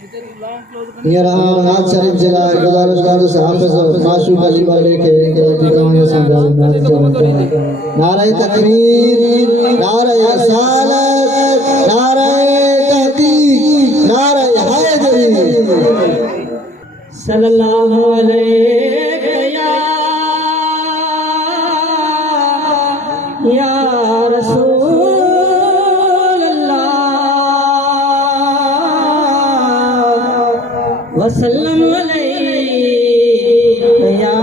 ये रहा नाथ शरीफ जिला गुजारिश से हाफिज माशूक अली वाले के दीवान संभाल नारे तकबीर नारे रिसालत नारे तहकीक नारे हैदरी सल्लल्लाहु अलैहि या रसूल अल्लाह वसल्लम अलैहि या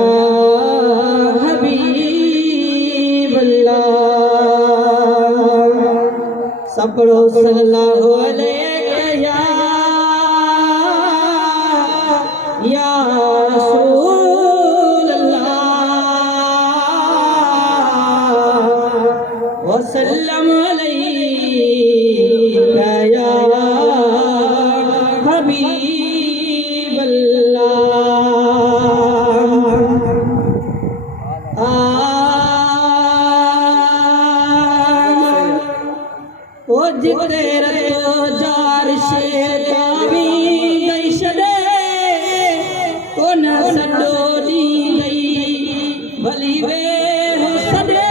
हबीब अल्लाह। सब पढ़ो सल्लल्लाहु अलैहि या रसूल अल्लाह वसल्लम अलैका या हबीब अल्लाह। ओ जिते रतो जार शेर कावी गई छड़े कोन सॾो ॾींहुं गई भली वे हो सॾे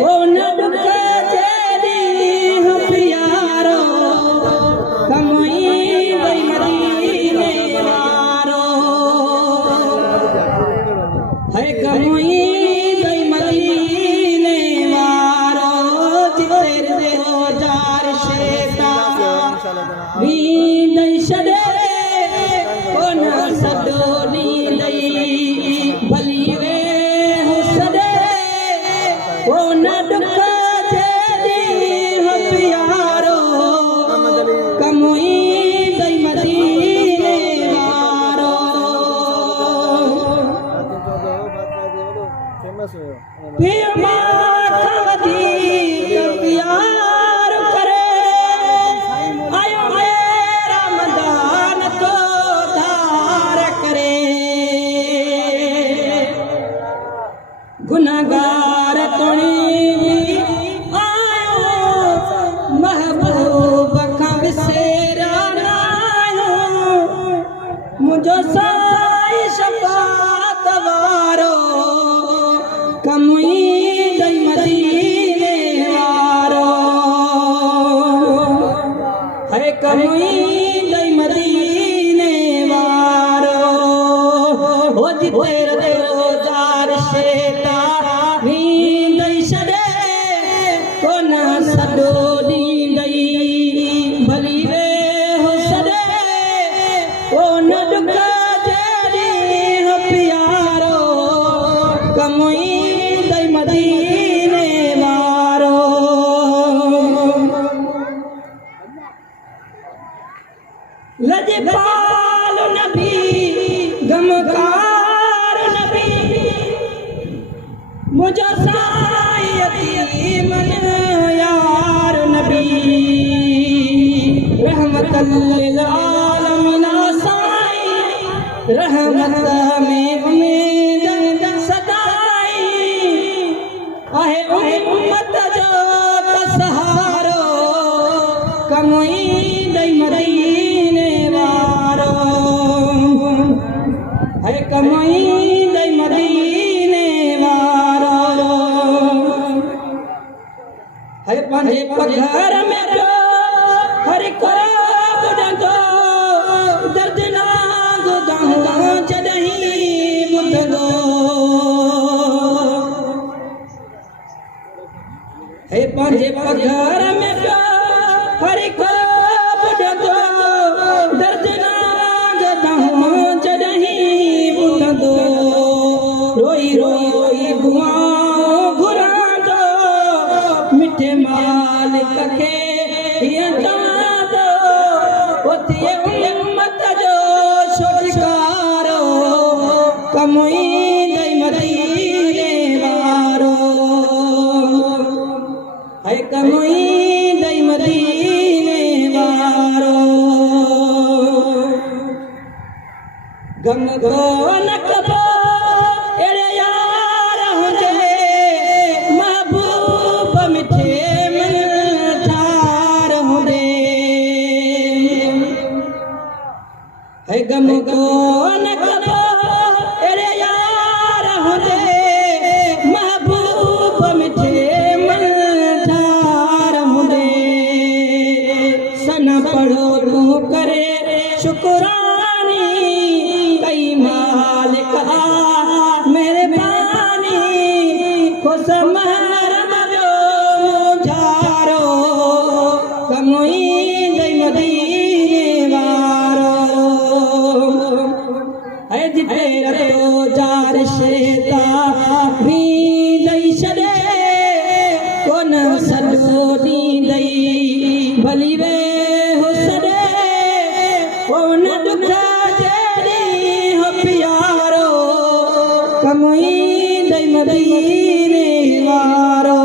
कोन ॾुख जे ॾींहुं प्यारो कमई वई मदीने वारो है कमई वई मदीने वारो जिते रतो जार शेता वी दई छड़े कोन सॾो ॾींहुं भली वे हो सॾे कोन ॾुख जे ॾींहुं प्यारो कमई वई मदीने वारो पियो मां वधीक प्यार करे आयो मेरा रमज़ान तो धार करे गुनहगार तुणी आयो महबूब खां विसेरा नायो मुंहिंजो साईं शफ़ाअत वारो कमई दई मदीने वारो है कमई दई मदीने वारो हो जिते रतो जार शेता वी दई छड़े कोन सॾो ॾींदई भली वे हो सॾे कोन ॾुख जे ॾींहुं प्यारो कमई दई मदीने वारो लजपाल नबी गमकार नबी मुझो साईं यतीम यार नबी रहमतल लिल आलमीन साईं रहमत में उम्मीद सदाई आहे उम्मत जो सहारो कमई दई मदीने वारो है कमई दई मदीने वारो है पंहिंजे पघर में हर को ॿुधंदो दर्दनाक गाऊं जॾहिं ॿुधंदो है पंहिंजे पघर में हर को ॿुधंदो दर्दनाक गाऊं जॾहिं ॿुधंदो रोई रोई दुआऊं घुरांदो मिठे मालिक खे हीअं चवंदो उथिए उम्मत जो शुक्रगारो कमई दई मदीने वारो है कमई दई मदीने वारो गम को न कबो अहिड़े यार हुजे महबूब मिठे मन ठार हुजे गम को न कबो अरे यार हुंदे महबूब मिठे मन ठार हुंदे सन पढ़ो तू करे शुक्रानी कई मालिका मेहरबानी खुश महरम जो मुझारो कमुई दई मदीने वारो है जिते रतो जार शेता भी दई छड़े कोन सॾो दी दई भली वे हुसड़े कोन दुख जेड़ी हो प्यारो कमुई दई मदीने वारो